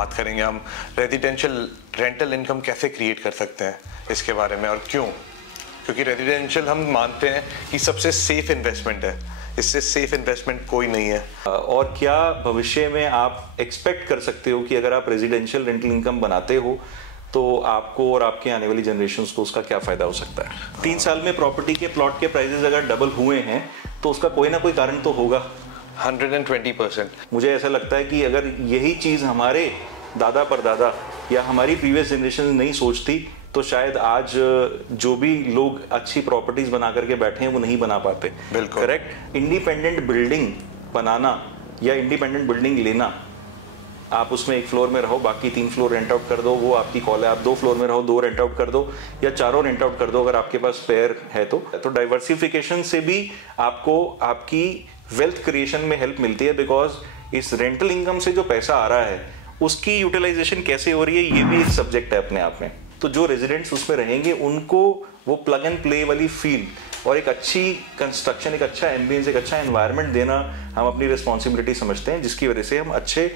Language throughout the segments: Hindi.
बात करेंगे हम रेजिडेंशियल रेंटल इनकम कैसे क्रिएट कर सकते हैं इसके बारे में, और क्यों। क्योंकि रेजिडेंशियल हम मानते हैं कि सबसे सेफ इन्वेस्टमेंट है, इससे सेफ इन्वेस्टमेंट कोई नहीं है। और क्या भविष्य में आप एक्सपेक्ट कर सकते हो कि अगर आप रेजिडेंशियल रेंटल इनकम बनाते हो तो आपको और आपके आने वाली जनरेशन्स को उसका क्या फायदा हो सकता है। 3 साल में प्रॉपर्टी के प्लॉट के प्राइसेस अगर डबल हुए हैं तो उसका कोई ना कोई कारण तो होगा। 120%। मुझे ऐसा लगता है कि अगर यही चीज़ हमारे दादा परदादा या हमारी प्रीवियस जनरेशन नहीं सोचती तो शायद आज जो भी लोग अच्छी प्रॉपर्टीज बना करके बैठे हैं वो नहीं बना पाते। बिल्कुल करेक्ट। इंडिपेंडेंट बिल्डिंग बनाना या इंडिपेंडेंट बिल्डिंग लेना, आप उसमें 1 फ्लोर में रहो, बाकी 3 फ्लोर रेंट आउट कर दो, वो आपकी कॉल है। आप 2 फ्लोर में रहो, 2 रेंट आउट कर दो या 4 रेंट आउट कर दो अगर आपके पास स्पेयर है तो डाइवर्सिफिकेशन से भी आपको आपकी वेल्थ क्रिएशन में हेल्प मिलती है। बिकॉज इस रेंटल इनकम से जो पैसा आ रहा है उसकी यूटिलाइजेशन कैसे हो रही है ये भी एक सब्जेक्ट है अपने आप में। तो जो रेजिडेंट्स उसमें रहेंगे उनको वो प्लग एंड प्ले वाली फील और एक अच्छी कंस्ट्रक्शन, एक अच्छा एम्बियंस, एक अच्छा एनवायरनमेंट देना हम अपनी रिस्पॉन्सिबिलिटी समझते हैं, जिसकी वजह से हम अच्छे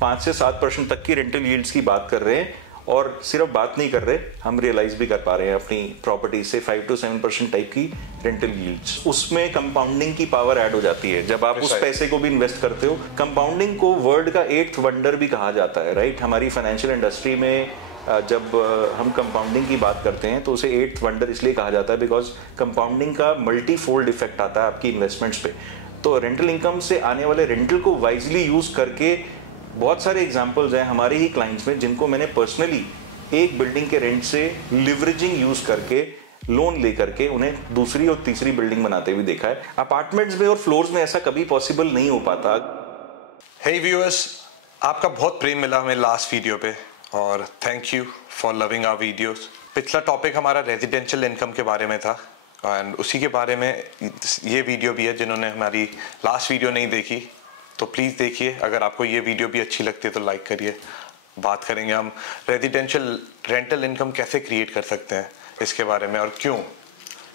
5 से 7% तक की रेंटल यील्ड्स की बात कर रहे हैं। और सिर्फ बात नहीं कर रहे, हम रियलाइज भी कर पा रहे हैं अपनी प्रॉपर्टी से 5 to 7% टाइप की रेंटल यील्ड्स। उसमें कंपाउंडिंग की पावर ऐड हो जाती है जब आप उस पैसे को भी इन्वेस्ट करते हो। कंपाउंडिंग को वर्ल्ड का 8th वंडर भी कहा जाता है, राइट। हमारी फाइनेंशियल इंडस्ट्री में जब हम कंपाउंडिंग की बात करते हैं तो उसे 8th वंडर इसलिए कहा जाता है बिकॉज कंपाउंडिंग का मल्टी फोल्ड इफेक्ट आता है आपकी इन्वेस्टमेंट्स पे। तो रेंटल इनकम से आने वाले रेंटल को वाइजली यूज करके बहुत सारे एग्जांपल्स हैं हमारे ही क्लाइंट्स में जिनको मैंने पर्सनली एक बिल्डिंग के रेंट से लिवरेजिंग यूज करके लोन लेकर के उन्हें दूसरी और तीसरी बिल्डिंग बनाते हुए देखा है। अपार्टमेंट्स में और फ्लोर्स में ऐसा कभी पॉसिबल नहीं हो पाता। हे व्यूअर्स, आपका बहुत प्रेम मिला हमें लास्ट वीडियो पे और thank you for loving our videos. पिछला टॉपिक हमारा रेजिडेंशियल इनकम के बारे में था एंड उसी के बारे में ये वीडियो भी है। जिन्होंने हमारी लास्ट वीडियो नहीं देखी तो प्लीज़ देखिए। अगर आपको ये वीडियो भी अच्छी लगती है तो लाइक करिए। बात करेंगे हम रेजिडेंशियल रेंटल इनकम कैसे क्रिएट कर सकते हैं इसके बारे में, और क्यों।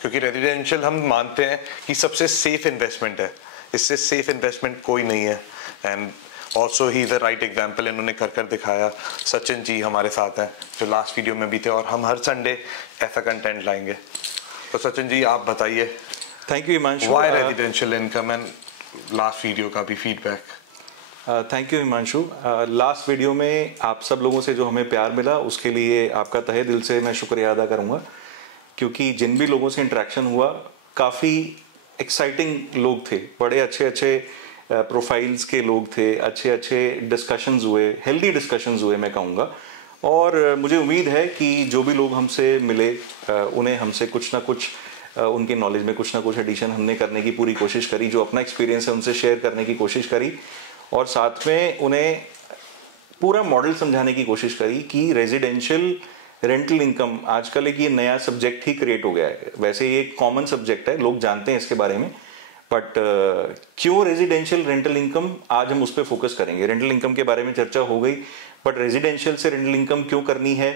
क्योंकि रेजिडेंशियल हम मानते हैं कि सबसे सेफ इन्वेस्टमेंट है, इससे सेफ इन्वेस्टमेंट कोई नहीं है। And also he the right example इन्होंने कर दिखाया। सचिन जी हमारे साथ हैं जो लास्ट वीडियो में भी थे और हम हर संडे ऐसा कंटेंट लाएंगे। तो सचिन जी आप बताइए। Thank you Himanshu. Why residential income and last video का भी feedback. Thank you Himanshu. Last video में आप सब लोगों से जो हमें प्यार मिला उसके लिए आपका तहे दिल से मैं शुक्रिया अदा करूंगा, क्योंकि जिन भी लोगों से इंटरेक्शन हुआ काफ़ी एक्साइटिंग लोग थे, बड़े अच्छे अच्छे प्रोफाइल्स के लोग थे, अच्छे अच्छे डिस्कशंस हुए, हेल्दी डिस्कशंस हुए मैं कहूँगा। और मुझे उम्मीद है कि जो भी लोग हमसे मिले उन्हें हमसे कुछ ना कुछ उनके नॉलेज में कुछ ना कुछ एडिशन हमने करने की पूरी कोशिश करी, जो अपना एक्सपीरियंस है उनसे शेयर करने की कोशिश करी और साथ में उन्हें पूरा मॉडल समझाने की कोशिश करी कि रेजिडेंशियल रेंटल इनकम आजकल एक ये नया सब्जेक्ट ही क्रिएट हो गया है। वैसे ये एक कॉमन सब्जेक्ट है, लोग जानते हैं इसके बारे में, बट क्यों रेजिडेंशियल रेंटल इनकम, आज हम उस पर फोकस करेंगे। रेंटल इनकम के बारे में चर्चा हो गई, बट रेजिडेंशियल से रेंटल इनकम क्यों करनी है,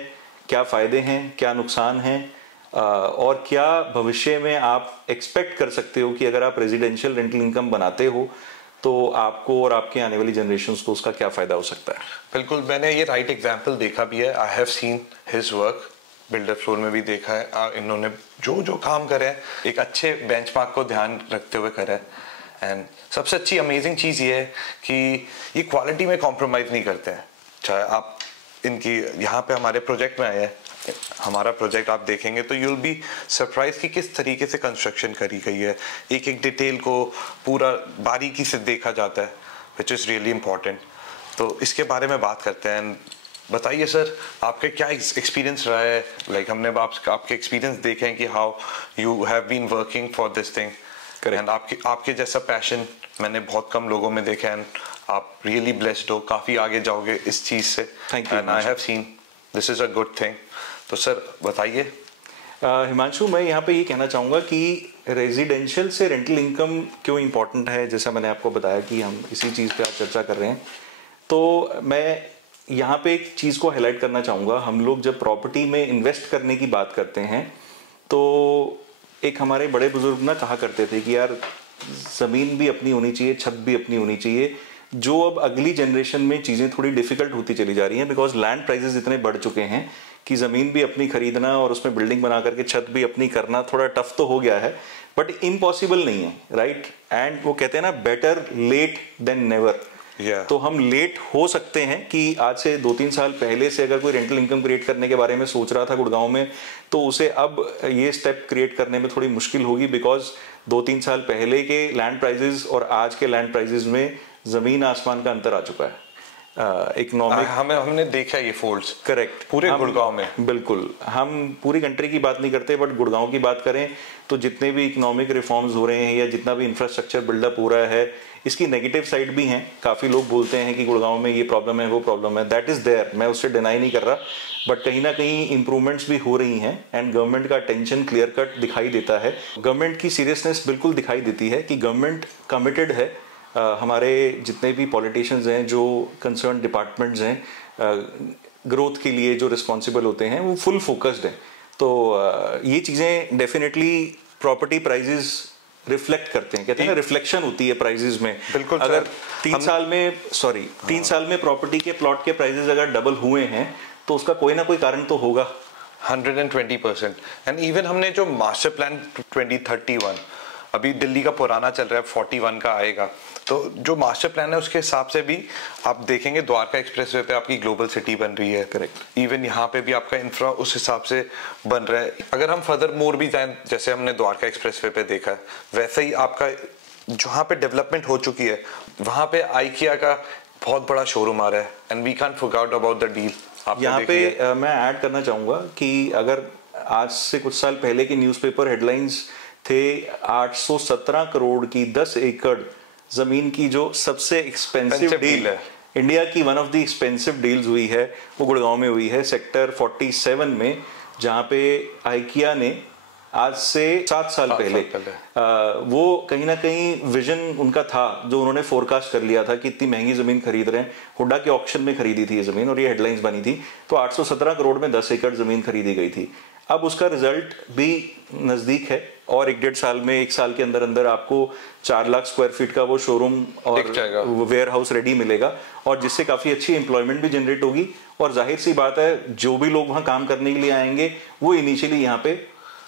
क्या फ़ायदे हैं, क्या नुकसान हैं, और क्या भविष्य में आप एक्सपेक्ट कर सकते हो कि अगर आप रेजिडेंशियल रेंटल इनकम बनाते हो तो आपको और आपके आने वाली जनरेशन्स को उसका क्या फ़ायदा हो सकता है। बिल्कुल, मैंने ये राइट एग्जाम्पल देखा भी है। I have seen his work, builder floor में भी देखा है। इन्होंने जो जो काम करे हैं एक अच्छे बेंचमार्क को ध्यान रखते हुए करे। एंड सबसे अच्छी अमेजिंग चीज़ ये है कि ये क्वालिटी में कॉम्प्रोमाइज़ नहीं करते हैं। चाहे आप इनकी यहाँ पे हमारे प्रोजेक्ट में आए हैं, हमारा प्रोजेक्ट आप देखेंगे तो यूल बी सरप्राइज कि किस तरीके से कंस्ट्रक्शन करी गई है। एक एक डिटेल को पूरा बारीकी से देखा जाता है, विच इज़ रियली इम्पॉर्टेंट। तो इसके बारे में बात करते हैं। बताइए सर, आपके क्या एक्सपीरियंस रहा है। लाइक हमने आपके एक्सपीरियंस देखे हैं कि how you have been working for this thing. And आपके जैसा पैशन मैंने बहुत कम लोगों में देखा है। आप रियली ब्लेस्ड हो, काफ़ी आगे जाओगे इस चीज़ से। Thank you. And I have seen this is a good thing. तो सर बताइए। हिमांशु, मैं यहाँ पे ये कहना चाहूँगा कि रेजिडेंशियल से रेंटल इनकम क्यों इम्पोर्टेंट है। जैसा मैंने आपको बताया कि हम इसी चीज़ पे आज चर्चा कर रहे हैं, तो मैं यहाँ पे एक चीज़ को हाईलाइट करना चाहूँगा। हम लोग जब प्रॉपर्टी में इन्वेस्ट करने की बात करते हैं तो एक हमारे बड़े बुजुर्ग ना कहा करते थे कि यार ज़मीन भी अपनी होनी चाहिए, छत भी अपनी होनी चाहिए, जो अब अगली जनरेशन में चीज़ें थोड़ी डिफिकल्ट होती चली जा रही हैं, बिकॉज लैंड प्राइसेस इतने बढ़ चुके हैं कि ज़मीन भी अपनी खरीदना और उसमें बिल्डिंग बना करके छत भी अपनी करना थोड़ा टफ तो हो गया है, बट इम्पॉसिबल नहीं है, राइट। एंड वो कहते हैं ना, बेटर लेट देन नेवर। तो हम लेट हो सकते हैं कि आज से 2-3 साल पहले से अगर कोई रेंटल इनकम क्रिएट करने के बारे में सोच रहा था गुड़गांव में, तो उसे अब ये स्टेप क्रिएट करने में थोड़ी मुश्किल होगी, बिकॉज 2-3 साल पहले के लैंड प्राइजेस और आज के लैंड प्राइजेस में जमीन आसमान का अंतर आ चुका है। इकोनॉमिक हमने देखा ये फोल्ड्स, करेक्ट, पूरे गुड़गांव में। बिल्कुल, हम पूरी कंट्री की बात नहीं करते, बट गुड़गांव की बात करें तो जितने भी इकोनॉमिक रिफॉर्म्स हो रहे हैं या जितना भी इंफ्रास्ट्रक्चर बिल्डअप हो रहा है, इसकी नेगेटिव साइड भी हैं। काफ़ी लोग बोलते हैं कि गुड़गांव में ये प्रॉब्लम है, वो प्रॉब्लम है, दैट इज़ देयर, मैं उससे डिनाई नहीं कर रहा, बट कहीं ना कहीं इंप्रूवमेंट्स भी हो रही हैं एंड गवर्नमेंट का अटेंशन क्लियर कट दिखाई देता है। गवर्नमेंट की सीरियसनेस बिल्कुल दिखाई देती है कि गवर्नमेंट कमिटेड है। हमारे जितने भी पॉलिटिशियंस हैं, जो कंसर्न डिपार्टमेंट्स हैं, ग्रोथ के लिए जो रिस्पॉन्सिबल होते हैं, वो फुल फोकस्ड हैं। तो ये चीज़ें डेफिनेटली प्रॉपर्टी प्राइजेस रिफ्लेक्ट करते हैं, कहते हैं ना, रिफ्लेक्शन होती है प्राइजेस में। बिल्कुल, अगर 3 साल में प्रॉपर्टी के प्लॉट के प्राइजेस अगर डबल हुए हैं तो उसका कोई ना कोई कारण तो होगा। 120%। एंड इवन हमने जो मास्टर प्लान 2031, अभी दिल्ली का पुराना चल रहा है, 41 का आएगा, तो जो मास्टर प्लान है उसके हिसाब से भी आप देखेंगे द्वारका एक्सप्रेसवे पे आपकी ग्लोबल सिटी बन रही है। करेक्ट। इवन यहाँ पे भी आपका इंफ्रा उस हिसाब से बन रहा है। अगर हम फर्दर मोर भी जाएं, जैसे हमने द्वारका एक्सप्रेसवे पे देखा है, वैसे ही आपका जहाँ पे डेवलपमेंट हो चुकी है वहाँ पे आइकिया का बहुत बड़ा शोरूम आ रहा है, and we can't forget about the deal. यहाँ पे मैं ऐड करना चाहूंगा कि अगर आज से कुछ साल पहले की न्यूज़पेपर हेडलाइंस थे 817 करोड़ की 10 एकड़ जमीन की जो सबसे एक्सपेंसिव डील है इंडिया की, one of the expensive deals हुई है, वो गुड़गांव में हुई है, सेक्टर 47 में, जहां पे आइकिया ने आज से 7 साल पहले वो कहीं ना कहीं विजन उनका था, जो उन्होंने फोरकास्ट कर लिया था कि इतनी महंगी जमीन खरीद रहे हैं। हुड्डा के ऑक्शन में खरीदी थी ये जमीन और ये हेडलाइंस बनी थी, तो 817 करोड़ में 10 एकड़ जमीन खरीदी गई थी। अब उसका रिजल्ट भी नजदीक है और 1-1.5 साल में, 1 साल के अंदर अंदर आपको 4 लाख स्क्वायर फीट का वो शोरूम और वेयर हाउस रेडी मिलेगा, और जिससे काफी अच्छी एम्प्लॉयमेंट भी जनरेट होगी। और जाहिर सी बात है, जो भी लोग वहां काम करने के लिए आएंगे वो इनिशियली यहाँ पे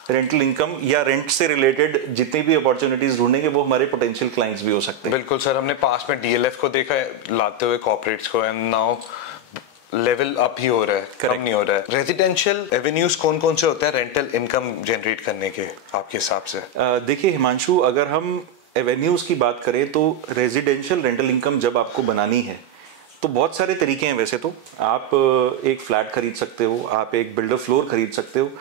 रेंटल इनकम या रेंट से रिलेटेड जितनी भी अपॉर्चुनिटीज ढूंढेंगे वो हमारे पोटेंशियल क्लाइंट्स भी हो सकते हैं। बिल्कुल सर, हमने पास में डीएलएफ को देखा है लाते हुए कॉर्पोरेट्स को, एंड नाउ लेवल अप ही हो रहा है, कम नहीं हो रहा है। रेजिडेंशियल एवेन्यूज कौन कौन से होते हैं रेंटल इनकम जनरेट करने के आपके हिसाब से? देखिए हिमांशु, अगर हम एवेन्यूज की बात करें तो रेजिडेंशियल रेंटल इनकम जब आपको बनानी है तो बहुत सारे तरीके हैं। वैसे तो आप एक फ्लैट खरीद सकते हो, आप एक बिल्डर फ्लोर खरीद सकते हो,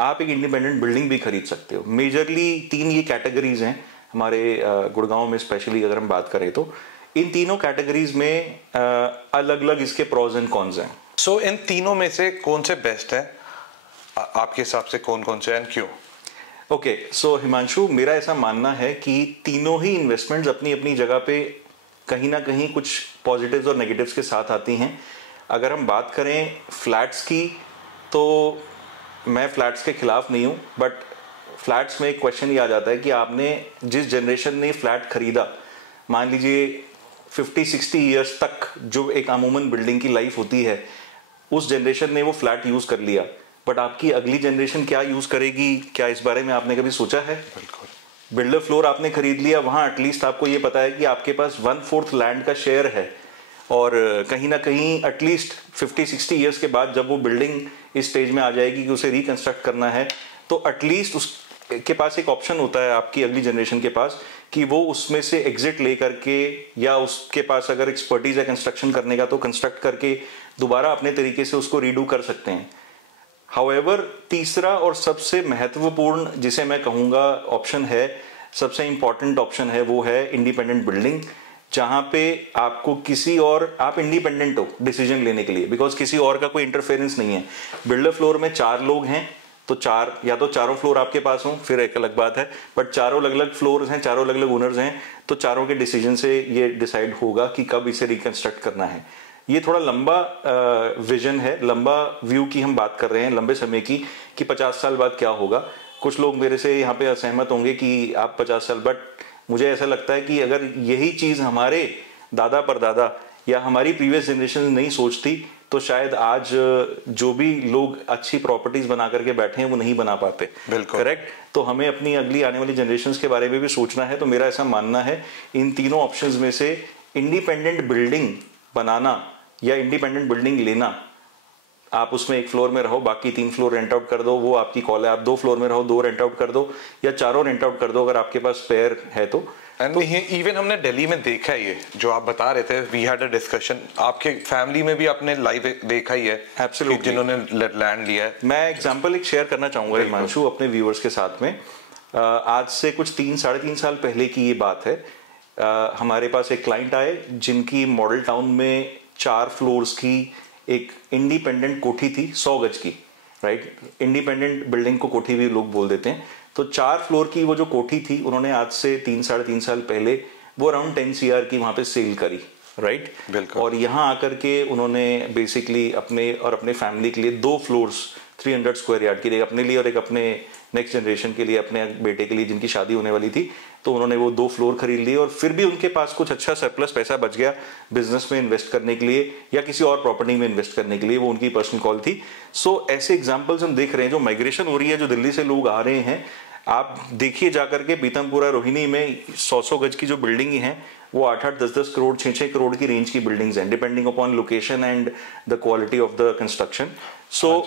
आप एक इंडिपेंडेंट बिल्डिंग भी खरीद सकते हो। मेजरली 3 ये कैटेगरीज हैं हमारे गुड़गांव में, स्पेशली अगर हम बात करें तो इन तीनों कैटेगरीज में अलग अलग इसके प्रोज एंड कॉन्स हैं। सो इन तीनों में से कौन से बेस्ट है आपके हिसाब से, कौन कौन से एंड क्यों? ओके, सो हिमांशु, मेरा ऐसा मानना है कि तीनों ही इन्वेस्टमेंट्स अपनी अपनी जगह पे कहीं ना कहीं कुछ पॉजिटिव्स और नेगेटिव्स के साथ आती हैं। अगर हम बात करें फ्लैट्स की, तो मैं फ्लैट्स के खिलाफ नहीं हूँ, बट फ्लैट्स में एक क्वेश्चन ये आ जाता है कि आपने जिस जनरेशन ने फ्लैट खरीदा, मान लीजिए 50-60 ईयर्स तक जो एक अमूमन बिल्डिंग की लाइफ होती है, उस जनरेशन ने वो फ्लैट यूज कर लिया, बट आपकी अगली जनरेशन क्या यूज करेगी, क्या इस बारे में आपने कभी सोचा है? बिल्कुल। बिल्डर फ्लोर आपने खरीद लिया, वहां एटलीस्ट आपको ये पता है कि आपके पास 1/4 लैंड का शेयर है, और कहीं ना कहीं एटलीस्ट 50-60 ईयर्स के बाद जब वो बिल्डिंग इस स्टेज में आ जाएगी कि उसे रिकंस्ट्रक्ट करना है, तो एटलीस्ट उसके पास एक ऑप्शन होता है आपकी अगली जनरेशन के पास कि वो उसमें से एग्जिट ले करके, या उसके पास अगर एक्सपर्टीज है कंस्ट्रक्शन करने का तो कंस्ट्रक्ट करके दोबारा अपने तरीके से उसको रीडू कर सकते हैं। हाउएवर, तीसरा और सबसे महत्वपूर्ण जिसे मैं कहूँगा ऑप्शन है, सबसे इंपॉर्टेंट ऑप्शन है, वो है इंडिपेंडेंट बिल्डिंग, जहां पे आपको किसी और, आप इंडिपेंडेंट हो डिसीजन लेने के लिए, बिकॉज किसी और का कोई इंटरफेरेंस नहीं है। बिल्डर फ्लोर में 4 लोग हैं, तो 4 या तो चारों फ्लोर आपके पास हो, फिर एक अलग बात है, बट चारों अलग अलग फ्लोर्स हैं, चारों अलग अलग ओनर्स हैं, तो चारों के डिसीजन से ये डिसाइड होगा कि कब इसे रिकंस्ट्रक्ट करना है। ये थोड़ा लंबा विजन है, लंबा व्यू की हम बात कर रहे हैं, लंबे समय की, कि 50 साल बाद क्या होगा। कुछ लोग मेरे से यहाँ पे असहमत होंगे कि आप 50 साल, बट मुझे ऐसा लगता है कि अगर यही चीज हमारे दादा परदादा या हमारी प्रीवियस जनरेशन नहीं सोचती तो शायद आज जो भी लोग अच्छी प्रॉपर्टीज बना करके बैठे हैं वो नहीं बना पाते। बिल्कुल करेक्ट। तो हमें अपनी अगली आने वाली जनरेशन्स के बारे में भी सोचना है। तो मेरा ऐसा मानना है इन तीनों ऑप्शंस में से इंडिपेंडेंट बिल्डिंग बनाना या इंडिपेंडेंट बिल्डिंग लेना, आप उसमें एक फ्लोर में रहो, बाकी 3 फ्लोर रेंट आउट कर दो, वो आपकी कॉल है। आप 2 फ्लोर में रहो, 2 रेंट आउट कर दो या 4 रेंट आउट कर दो अगर आपके पास स्पेयर है तो। एंड इवन हमने दिल्ली में देखा है, ये जो आप बता रहे थे, वी हैड अ डिस्कशन, आपके फैमिली में भी आपने लाइव देखा ही है एब्सोल्युटली जिन्होंने लैंड लिया है। मैं एग्जांपल एक शेयर करना चाहूंगा हिमांशु अपने व्यूअर्स के साथ में। आज से कुछ 3-3.5 साल पहले की ये बात है। हमारे पास एक क्लाइंट आए जिनकी मॉडल टाउन में 4 फ्लोर्स की एक इंडिपेंडेंट कोठी थी, 100 गज की, राइट। इंडिपेंडेंट बिल्डिंग को कोठी भी लोग बोल देते हैं। तो 4 फ्लोर की वो जो कोठी थी, उन्होंने आज से 3-3.5 साल पहले वो अराउंड 10 CR की वहां पे सेल करी, राइट। बिल्कुल। और यहाँ आकर के उन्होंने बेसिकली अपने और अपने फैमिली के लिए 2 फ्लोर्स 300 स्क्वायर यार्ड की, एक अपने लिए और एक अपने नेक्स्ट जनरेशन के लिए, अपने बेटे के लिए जिनकी शादी होने वाली थी, तो उन्होंने वो 2 फ्लोर खरीद लिए। और फिर भी उनके पास कुछ अच्छा सरप्लस पैसा बच गया बिजनेस में इन्वेस्ट करने के लिए या किसी और प्रॉपर्टी में इन्वेस्ट करने के लिए, वो उनकी पर्सनल कॉल थी। सो ऐसे एग्जांपल्स हम देख रहे हैं, जो माइग्रेशन हो रही है, जो दिल्ली से लोग आ रहे हैं। आप देखिए जाकर के पीतमपुरा रोहिणी में 100 गज की जो बिल्डिंग है वो 8-8, 10-10 करोड़, 6-6 करोड़ की रेंज की बिल्डिंग्स हैं, depending upon location and the quality of the construction. So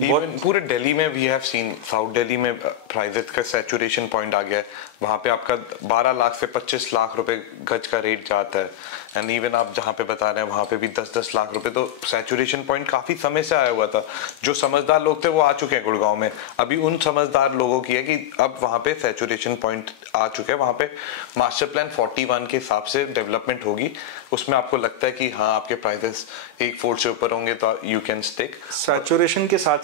पूरे दिल्ली में we have seen, south Delhi में प्राइसेस का सैचुरेशन पॉइंट आ गया है। वहाँ पे आपका 12 लाख से 25 लाख रुपए गज का रेट जाता है। एंड इवन आप जहाँ पे बता रहे हैं वहाँ पे भी 10-10 लाख रुपए। तो सैचुरेशन पॉइंट काफी समय से आया हुआ था। जो समझदार लोग थे वो आ चुके हैं गुड़गांव में। अभी उन समझदार लोगों की है कि अब वहाँ पे सैचुरेशन पॉइंट आ चुके हैं। वहाँ पे मास्टर प्लान 41 के हिसाब से डेवलपमेंट होगी। उसमें आपको लगता है कि हाँ आपके प्राइसेस 1 फुट से ऊपर होंगे तो यू कैन स्टिक। सैचुरेशन के साथ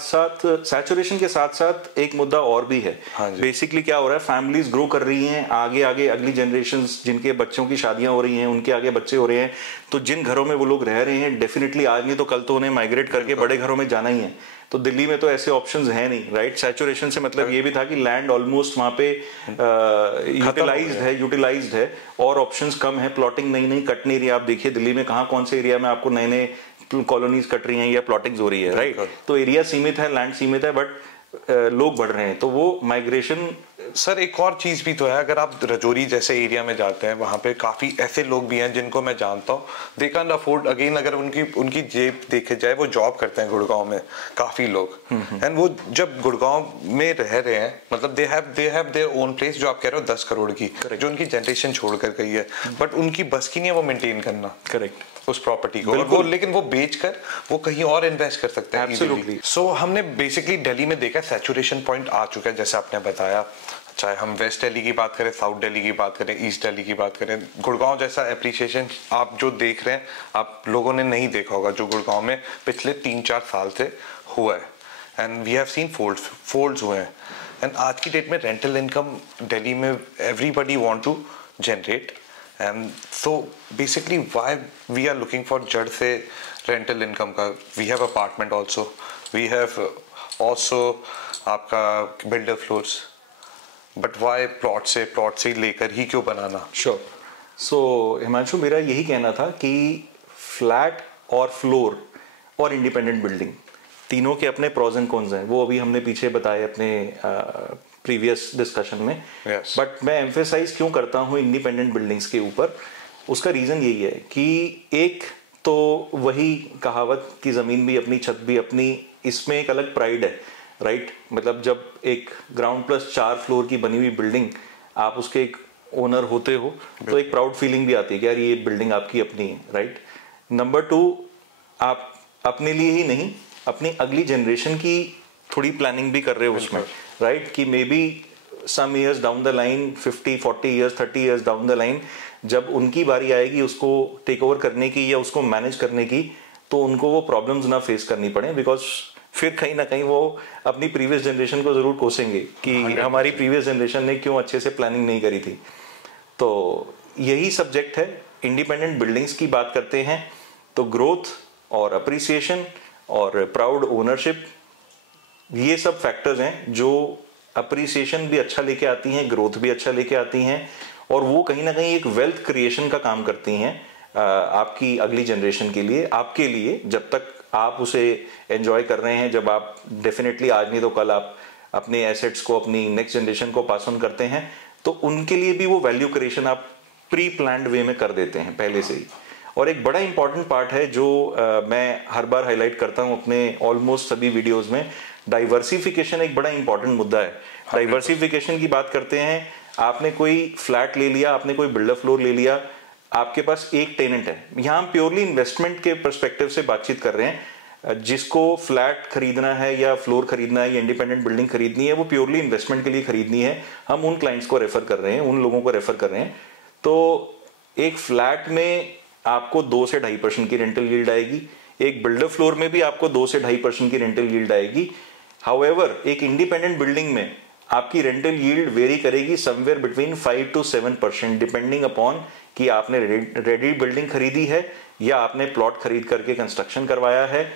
साथ एक मुद्दा और भी है। बेसिकली क्या हो रहा है, फैमिलीज ग्रो कर रही हैं, आगे अगली जनरेशंस जिनके बच्चों की शादियां हो रही हैं, उनके आगे बच्चे हो रहे हैं। तो जिन घरों में वो लोग रह रहे हैं, डेफिनेटली आज नहीं तो कल तो उन्हें माइग्रेट करके बड़े घरों में जाना ही है। तो दिल्ली में तो ऐसे ऑप्शंस हैं नहीं, राइट। सैचुरेशन से मतलब ये भी था कि लैंड ऑलमोस्ट वहां पे यूटिलाइज्ड है और ऑप्शंस कम है। प्लॉटिंग नई कट नहीं रही। आप देखिए दिल्ली में कौन से एरिया में आपको नए कॉलोनीज कट रही हैं या प्लॉटिंग्स हो रही है, राइट। तो एरिया सीमित है, लैंड सीमित है, बट लोग बढ़ रहे हैं। तो वो माइग्रेशन। सर एक और चीज भी तो है, अगर आप रजौरी जैसे एरिया में जाते हैं, वहां पे काफी ऐसे लोग भी हैं जिनको मैं जानता हूँ, दे कैन अफोर्ड, अगेन अगर उनकी जेब देखे जाए, वो जॉब करते हैं गुड़गांव में काफी लोग। एंड वो जब गुड़गांव में रह रहे हैं, मतलब they have their own place, जो आप कह रहे हो 10 करोड़ की, जो उनकी जनरेशन छोड़कर गई है, बट उनकी बस की नहीं है वो मेंटेन करना, करेक्ट, उस प्रॉपर्टी को। वो लेकिन वो बेचकर वो कहीं और इन्वेस्ट कर सकते हैं। एब्सोल्युटली। सो हमने बेसिकली दिल्ली में देखा सैचुरेशन पॉइंट आ चुका है, जैसे आपने बताया। चाहे हम वेस्ट दिल्ली की बात करें, साउथ दिल्ली की बात करें, ईस्ट दिल्ली की बात करें, गुड़गांव जैसा एप्रिसिएशन आप जो देख रहे हैं, आप लोगों ने नहीं देखा होगा जो गुड़गांव में पिछले 3-4 साल से हुआ है। And we have seen folds हुए हैं। एंड आज की डेट में रेंटल इनकम दिल्ली में everybody want to generate. And so basically why we are looking for जड़ से rental income का, we have apartment also, we have also आपका builder floors, but why plot से लेकर ही क्यों बनाना? Sure. So हिमांशु, मेरा यही कहना था कि फ्लैट और फ्लोर और इंडिपेंडेंट बिल्डिंग तीनों के अपने प्रोज एंड कॉन्स हैं। वो अभी हमने पीछे बताए अपने प्रीवियस डिस्कशन में। बट मैं एम्फेसाइज क्यों करता हूँ इंडिपेंडेंट बिल्डिंग्स के ऊपर, उसका रीजन यही है कि एक तो वही कहावत की जमीन भी अपनी छत भी अपनी, इसमें एक अलग प्राइड है, राइट। मतलब जब एक ग्राउंड प्लस 4 फ्लोर की बनी हुई बिल्डिंग आप उसके एक ओनर होते हो तो एक प्राउड फीलिंग भी आती है कि यार ये बिल्डिंग आपकी अपनी है, राइट। नंबर 2, आप अपने लिए ही नहीं अपनी अगली जनरेशन की थोड़ी प्लानिंग भी कर रहे हो उसमें, राइट। कि maybe some years down the line, 50-40 years 30 years down the line, जब उनकी बारी आएगी उसको टेक ओवर करने की या उसको मैनेज करने की, तो उनको वो प्रॉब्लम्स ना फेस करनी पड़े। बिकॉज फिर कहीं ना कहीं वो अपनी प्रीवियस जनरेशन को जरूर कोसेंगे कि हमारी प्रीवियस जनरेशन ने क्यों अच्छे से प्लानिंग नहीं करी थी। तो यही सब्जेक्ट है। इंडिपेंडेंट बिल्डिंग्स की बात करते हैं तो ग्रोथ और अप्रिसिएशन और प्राउड ओनरशिप, ये सब फैक्टर्स हैं जो अप्रिसिएशन भी अच्छा लेके आती हैं, ग्रोथ भी अच्छा लेके आती हैं, और वो कहीं ना कहीं एक वेल्थ क्रिएशन का काम करती हैं। आपकी अगली जनरेशन के लिए, आपके लिए, जब तक आप उसे एंजॉय कर रहे हैं, जब आप डेफिनेटली आज नहीं तो कल आप अपने एसेट्स को अपनी नेक्स्ट जनरेशन को पास ऑन करते हैं, तो उनके लिए भी वो वैल्यू क्रिएशन आप प्री प्लान्ड वे में कर देते हैं पहले से ही। और एक बड़ा इंपॉर्टेंट पार्ट है जो मैं हर बार हाईलाइट करता हूं अपने ऑलमोस्ट सभी वीडियोस में, डाइवर्सिफिकेशन एक बड़ा इंपॉर्टेंट मुद्दा है। डाइवर्सिफिकेशन की बात करते हैं, आपने कोई फ्लैट ले लिया, आपने कोई बिल्डर फ्लोर ले लिया, आपके पास एक टेनेंट है। यहाँ हम प्योरली इन्वेस्टमेंट के पर्सपेक्टिव से बातचीत कर रहे हैं। जिसको फ्लैट खरीदना है या फ्लोर खरीदना है या इंडिपेंडेंट बिल्डिंग खरीदनी है, वो प्योरली इन्वेस्टमेंट के लिए खरीदनी है। हम उन क्लाइंट्स को रेफर कर रहे हैं, उन लोगों को रेफर कर रहे हैं। तो एक फ्लैट में आपको 2 से 2.5% की रेंटल यील्ड आएगी, एक बिल्डर फ्लोर में भी आपको 2 से 2.5% की रेंटल यील्ड आएगी। हाउएवर एक इंडिपेंडेंट बिल्डिंग में आपकी रेंटल यील्ड वेरी करेगी somewhere between 5 to 7% depending upon कि आपने रेडी बिल्डिंग खरीदी है या आपने प्लॉट खरीद करके कंस्ट्रक्शन करवाया है,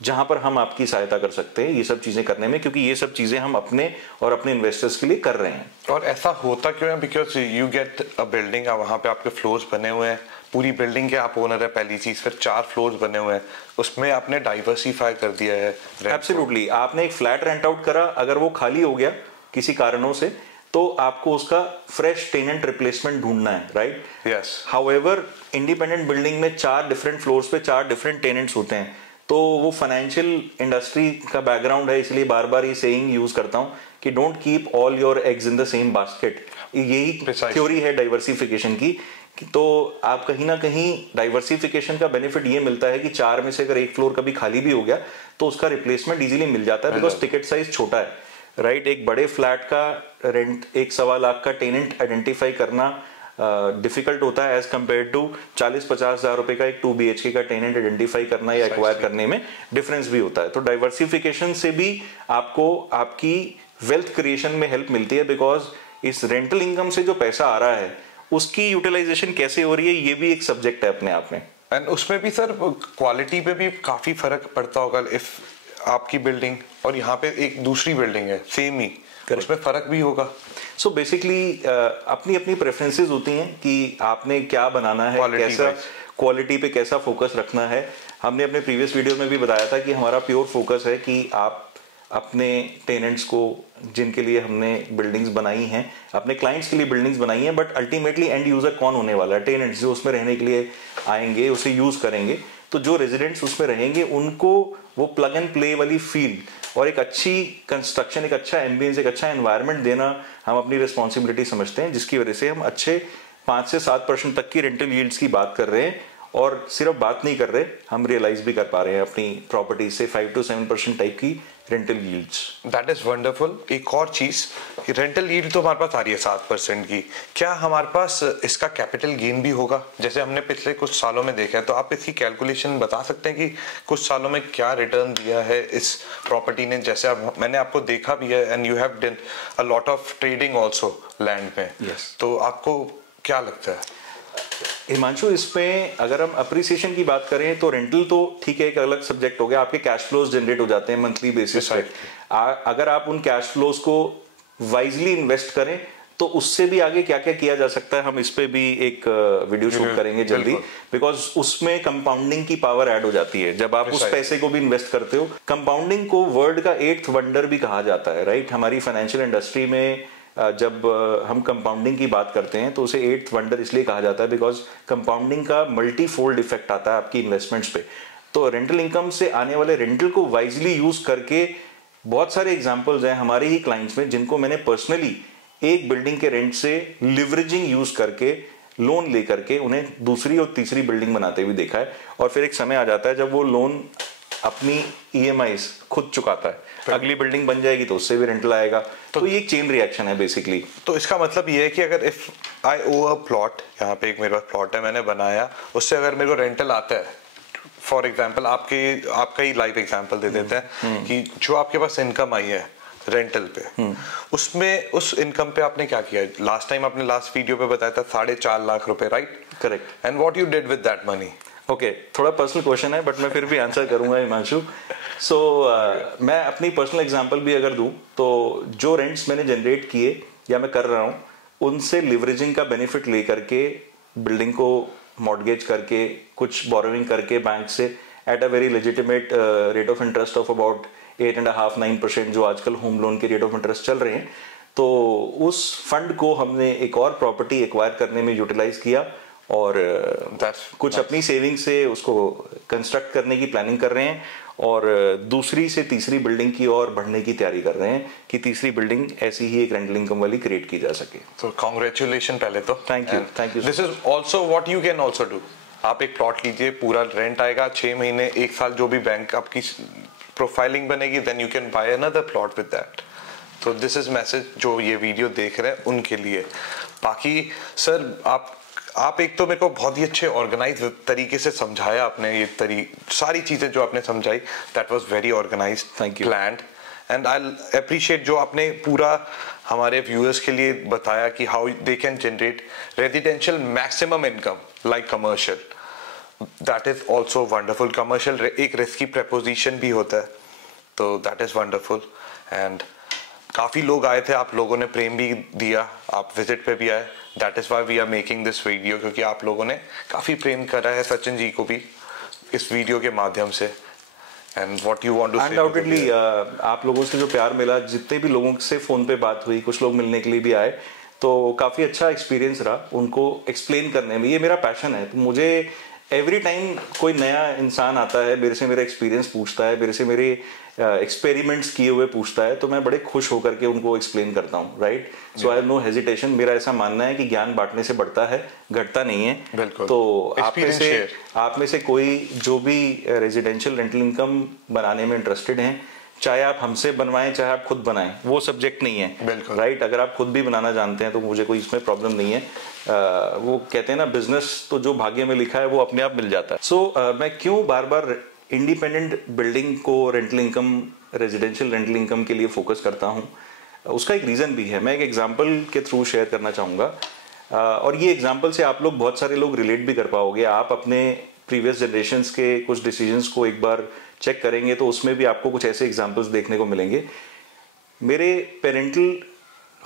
जहां पर हम आपकी सहायता कर सकते हैं ये सब चीजें करने में, क्योंकि ये सब चीजें हम अपने और अपने इन्वेस्टर्स के लिए कर रहे हैं। और ऐसा होता क्यों है? Because you get a building, वहां पे आपके फ्लोर्स बने हुए हैं, पूरी बिल्डिंग के आप ओनर है पहली चीज, फिर 4 फ्लोर्स बने हुए हैं, उसमें आपने डाइवर्सिफाई कर दिया है। एब्सोल्युटली, आपने एक फ्लैट रेंट आउट करा, अगर वो खाली हो गया किसी कारणों से, तो आपको उसका फ्रेश टेनेंट रिप्लेसमेंट ढूंढना है, right? Yes. However independent building में 4 डिफरेंट फ्लोर्स पे 4 डिफरेंट टेनेंट्स होते हैं, तो वो फाइनेंशियल इंडस्ट्री का बैकग्राउंड है, इसलिए बार बार ये सेइंग यूज करता हूं कि don't keep all your eggs in the same basket. यही थ्योरी है डाइवर्सिफिकेशन की। तो आप कहीं ना कहीं डाइवर्सिफिकेशन का बेनिफिट ये मिलता है कि 4 में से अगर एक फ्लोर कभी खाली भी हो गया तो उसका रिप्लेसमेंट इजीली मिल जाता है, बिकॉज टिकट साइज छोटा है, राइट? एक बड़े फ्लैट का रेंट 1.25 लाख का टेनेंट आइडेंटिफाई करना डिफिकल्ट होता है एज कम्पेयर टू 40-50 हजार रुपए का एक 2 BHK का टेनेंट आइडेंटिफाई करना या एक्वायर करने में डिफरेंस भी होता है। तो डाइवर्सिफिकेशन से भी आपको आपकी वेल्थ क्रिएशन में हेल्प मिलती है, बिकॉज इस रेंटल इनकम से जो पैसा आ रहा है उसकी यूटिलाइजेशन कैसे हो रही है, ये भी एक सब्जेक्ट है अपने आप में। एंड उसमें भी सर क्वालिटी पे भी काफी फर्क पड़ता होगा। इफ आपकी बिल्डिंग और यहाँ पे एक दूसरी बिल्डिंग है सेम ही, उसमें फर्क भी होगा। सो बेसिकली अपनी अपनी प्रेफरेंसेस होती हैं कि आपने क्या बनाना है, कैसा क्वालिटी पे कैसा फोकस रखना है। हमने अपने प्रीवियस वीडियो में भी बताया था कि हमारा प्योर फोकस है कि आप अपने टेनेंट्स को, जिनके लिए हमने बिल्डिंग्स बनाई हैं, अपने क्लाइंट्स के लिए बिल्डिंग्स बनाई हैं, बट अल्टीमेटली एंड यूजर कौन होने वाला है? टेनेंट्स जो उसमें रहने के लिए आएंगे, उसे यूज करेंगे। तो जो रेजिडेंट्स उसमें रहेंगे उनको वो प्लग एंड प्ले वाली फील और एक अच्छी कंस्ट्रक्शन, एक अच्छा एम्बियंस, एक अच्छा एनवायरनमेंट देना हम अपनी रिस्पॉन्सिबिलिटी समझते हैं, जिसकी वजह से हम अच्छे 5 से 7% तक की रेंटल यील्ड्स की बात कर रहे हैं। और सिर्फ बात नहीं कर रहे, हम रियलाइज भी कर पा रहे हैं अपनी प्रॉपर्टी से 5 to 7% टाइप की rental yields. That is wonderful. एक और चीज, रेंटल यील्ड तो हमारे पास आ रही है 7% की, क्या हमारे पास इसका कैपिटल गेन भी होगा? जैसे हमने पिछले कुछ सालों में देखा है, तो आप इसकी कैलकुलेशन बता सकते हैं कि कुछ सालों में क्या रिटर्न दिया है इस प्रॉपर्टी ने? जैसे मैंने आपको देखा भी है and you have done a lot of trading also land में। yes. तो आपको क्या लगता है? हिमांशु, इसमें अगर हम अप्रिसिएशन की बात करें तो रेंटल तो ठीक है, एक अलग सब्जेक्ट हो गया। आपके कैश फ्लोज जनरेट हो जाते हैं मंथली बेसिस पे। अगर आप उन कैश फ्लोज को वाइजली इन्वेस्ट करें तो उससे भी आगे क्या क्या किया जा सकता है, हम इस पे भी एक वीडियो शूट करेंगे जल्दी, बिकॉज उसमें कंपाउंडिंग की पावर ऐड हो जाती है जब आप उस पैसे को भी इन्वेस्ट करते हो। कंपाउंडिंग को वर्ल्ड का 8th वंडर भी कहा जाता है, राइट? हमारी फाइनेंशियल इंडस्ट्री में जब हम कंपाउंडिंग की बात करते हैं तो उसे 8th वंडर इसलिए कहा जाता है बिकॉज कंपाउंडिंग का मल्टी फोल्ड इफेक्ट आता है आपकी इन्वेस्टमेंट्स पे। तो रेंटल इनकम से आने वाले रेंटल को वाइजली यूज करके बहुत सारे एग्जांपल्स हैं हमारे ही क्लाइंट्स में, जिनको मैंने पर्सनली एक बिल्डिंग के रेंट से लिवरेजिंग यूज करके, लोन लेकर के उन्हें दूसरी और तीसरी बिल्डिंग बनाते हुए देखा है। और फिर एक समय आ जाता है जब वो लोन अपनी EMIs खुद चुकाता है, अगली बिल्डिंग बन जाएगी तो उससे भी रेंटल आएगा। तो ये एक चेन रिएक्शन है बेसिकली। तो इसका मतलब ये है कि अगर if I O a plot, यहाँ पे एक मेरे पास प्लॉट है, मैंने बनाया, उससे अगर मेरे को रेंटल आता है, फॉर एग्जांपल आपका ही लाइव एग्जांपल दे देते हैं कि जो आपके पास इनकम आई है रेंटल पे, उसमें उस इनकम पे आपने क्या किया? लास्ट टाइम आपने लास्ट वीडियो पे बताया था 4.5 लाख रुपए, right? Correct. And what you did with that money? Okay, थोड़ा पर्सनल क्वेश्चन है बट मैं फिर भी आंसर करूंगा हिमांशु। सो मैं अपनी पर्सनल एग्जांपल भी अगर दूं तो जो रेंट्स मैंने जनरेट किए या मैं कर रहा हूं, उनसे लिवरेजिंग का बेनिफिट लेकर के बिल्डिंग को मॉर्गेज करके, कुछ बोरोइंग करके बैंक से at a very legitimate rate of interest of about 8.5-9% जो आजकल होम लोन के रेट ऑफ इंटरेस्ट चल रहे हैं, तो उस फंड को हमने एक और प्रॉपर्टी एक्वायर करने में यूटिलाइज किया और कुछ अपनी सेविंग से उसको कंस्ट्रक्ट करने की प्लानिंग कर रहे हैं और दूसरी से तीसरी बिल्डिंग की ओर बढ़ने की तैयारी कर रहे हैं कि तीसरी बिल्डिंग ऐसी ही एक रेंटल इनकम वाली क्रिएट की जा सके। तो कांग्रेचुलेशन पहले तो, thank you. This is also what you can also do. आप एक प्लॉट लीजिए, पूरा रेंट आएगा 6 महीने 1 साल जो भी बैंक आपकी प्रोफाइलिंग बनेगी, then you can buy another plot with that. तो दिस इज मैसेज जो ये वीडियो देख रहे हैं उनके लिए। बाकी सर आप एक तो मेरे को बहुत ही अच्छे ऑर्गेनाइज तरीके से समझाया आपने, ये सारी चीजें जो आपने समझाई, that was very organised, thank you, planned, and I appreciate जो आपने पूरा हमारे व्यूअर्स के लिए बताया कि how they can generate residential maximum income like commercial. That is also wonderful. Commercial एक रिस्की प्रपोजिशन भी होता है, तो दैट इज वंडरफुल। एंड काफी लोग आए थे, आप लोगों ने प्रेम भी दिया, आप विजिट पे भी आए, that is why we are making this video, क्योंकि आप लोगों ने काफी प्रेम करा है सचिन जी को भी इस वीडियो के माध्यम से। And what you want to say? Undoubtedly आप लोगों से जो प्यार मिला, जितने भी लोगों से फोन पे बात हुई, कुछ लोग मिलने के लिए भी आए, तो काफी अच्छा एक्सपीरियंस रहा उनको एक्सप्लेन करने में। ये मेरा पैशन है, तो मुझे एवरी टाइम कोई नया इंसान आता है, मेरे से मेरा एक्सपीरियंस पूछता है, मेरे से मेरे एक्सपेरिमेंट्स किए हुए पूछता है, तो मैं बड़े खुश होकर के उनको एक्सप्लेन करता हूँ, right. So I have no hesitation. मेरा ऐसा मानना है कि ज्ञान बांटने से बढ़ता है, घटता नहीं है। बिल्कुल। तो आप में से कोई जो भी रेजिडेंशियल रेंटल इनकम बनाने में इंटरेस्टेड हैं, चाहे आप हमसे बनवाएं चाहे आप खुद बनाएं, वो सब्जेक्ट नहीं है, राइट। अगर आप खुद भी बनाना जानते हैं तो मुझे कोई इसमें प्रॉब्लम नहीं है। वो कहते हैं ना, बिजनेस तो जो भाग्य में लिखा है वो अपने आप मिल जाता है। सो मैं क्यों बार बार इंडिपेंडेंट बिल्डिंग को rental income, residential rental income के लिए फोकस करता हूँ, उसका एक रीजन भी है, मैं एक एग्जांपल के थ्रू शेयर करना चाहूँगा। और ये एग्जांपल से आप लोग, बहुत सारे लोग रिलेट भी कर पाओगे। आप अपने प्रीवियस जनरेशंस के कुछ डिसीजंस को एक बार चेक करेंगे तो उसमें भी आपको कुछ ऐसे एग्जांपल्स देखने को मिलेंगे। मेरे पेरेंटल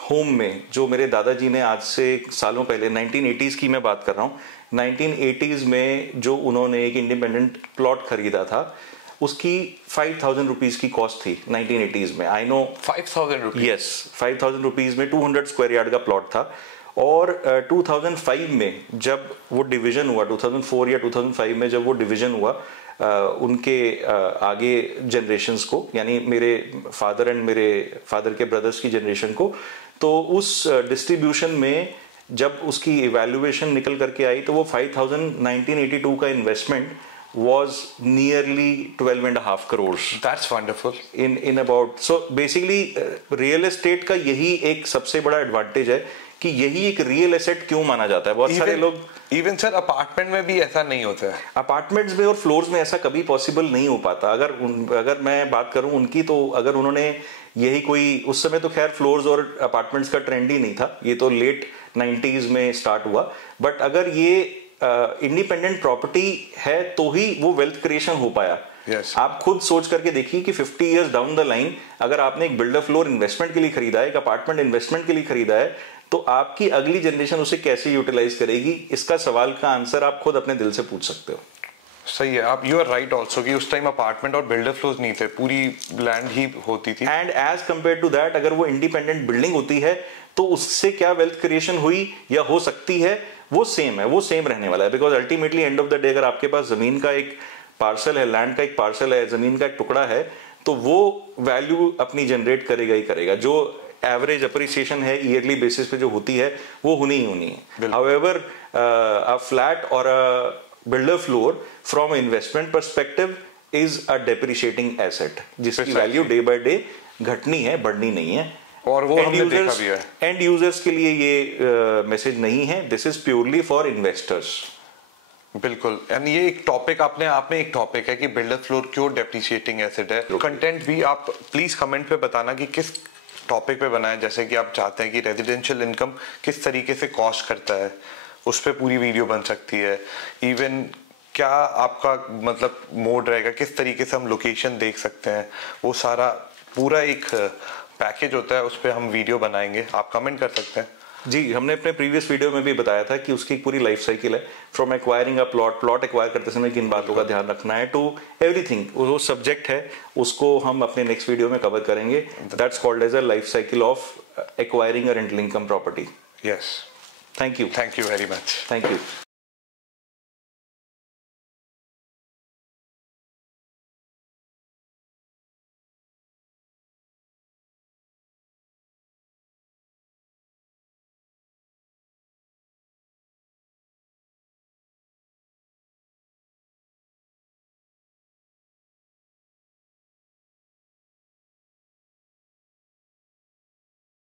होम में जो मेरे दादाजी ने आज से सालों पहले, 1980s की मैं बात कर रहा हूँ, 1980s में जो उन्होंने एक इंडिपेंडेंट प्लॉट खरीदा था, उसकी 5,000 रुपीज की कॉस्ट थी 1980s में। I know 5,000 rupees? Yes, 5,000 rupees में 200 स्क्वायर यार्ड का प्लॉट था। और 2005 में जब वो डिवीजन हुआ, 2004 या 2005 में जब वो डिवीजन हुआ उनके आगे जनरेशंस को, यानी मेरे फादर एंड मेरे फादर के ब्रदर्स की जनरेशन को, तो उस डिस्ट्रीब्यूशन में जब उसकी इवैल्यूएशन निकल करके आई तो वो 5,000 1982 का investment was nearly 12.5 crores. That's wonderful. In about, so basically real estate का यही एक सबसे बड़ा एडवांटेज है कि यही एक रियल एसेट क्यों माना जाता है। बहुत सारे लोग, इवन सर अपार्टमेंट में भी ऐसा नहीं होता है। अपार्टमेंट्स में और फ्लोर्स में ऐसा कभी पॉसिबल नहीं हो पाता। अगर मैं बात करूं उनकी, तो अगर उन्होंने यही कोई, उस समय तो खैर फ्लोर्स और अपार्टमेंट्स का ट्रेंड ही नहीं था, ये तो लेट 90s में स्टार्ट हुआ। बट अगर ये इंडिपेंडेंट प्रॉपर्टी है तो ही वो वेल्थ क्रिएशन हो पाया। Yes. आप खुद सोच करके देखिए कि 50 इयर्स डाउन द लाइन अगर आपने एक बिल्डर फ्लोर इन्वेस्टमेंट के लिए खरीदा है, एक अपार्टमेंट इन्वेस्टमेंट के लिए खरीदा है, तो आपकी अगली जनरेशन उसे कैसे यूटिलाइज करेगी, इसका सवाल का आंसर आप खुद अपने दिल से पूछ सकते हो। सही है, आप यू आर राइट ऑल्सो कि उस टाइम अपार्टमेंट और बिल्डर फ्लोर्स नहीं थे, पूरी लैंड ही होती थी। And as compare to that, अगर वो इंडिपेंडेंट बिल्डिंग होती है तो उससे क्या वेल्थ क्रिएशन हुई या हो सकती है, वो सेम है, वो सेम रहने वाला है। Because ultimately end of the day अगर आपके पास जमीन का एक पार्सल है, लैंड का एक पार्सल है, जमीन का एक टुकड़ा है, तो वो वैल्यू अपनी जनरेट करेगा ही करेगा। जो एवरेज अप्रिसिएशन है ईयरली बेसिस पे जो होती है वो होनी ही होनी है। हाउएवर अ फ्लैट और a builder floor from investment perspective is a depreciating asset, जिसकी वैल्यू डे बाय डे घटनी है, बढ़नी नहीं है। और वो हमने देखा भी है। एंड यूजर्स के लिए ये मैसेज नहीं है, this is purely for investors. बिल्कुल। एंड ये एक टॉपिक अपने आप में एक टॉपिक है कि बिल्डर फ्लोर क्यों डेप्रिशिएटिंग एसेट है। कंटेंट भी आप प्लीज कमेंट पे बताना कि किस टॉपिक पे बनाए, जैसे कि आप चाहते हैं कि रेजिडेंशियल इनकम किस तरीके से कॉस्ट करता है, उस पर पूरी वीडियो बन सकती है। इवन क्या आपका मतलब मोड रहेगा, किस तरीके से हम लोकेशन देख सकते हैं, वो सारा पूरा एक पैकेज होता है, उस पर हम वीडियो बनाएंगे, आप कमेंट कर सकते हैं। जी, हमने अपने प्रीवियस वीडियो में भी बताया था कि उसकी पूरी लाइफ साइकिल है, from acquiring a plot acquire करते समय किन बातों का ध्यान रखना है, टू एवरीथिंग। वो सब्जेक्ट है, उसको हम अपने नेक्स्ट वीडियो में कवर करेंगे। That's called as a life cycle of acquiring a rental income property. Yes, thank you very much. Thank you.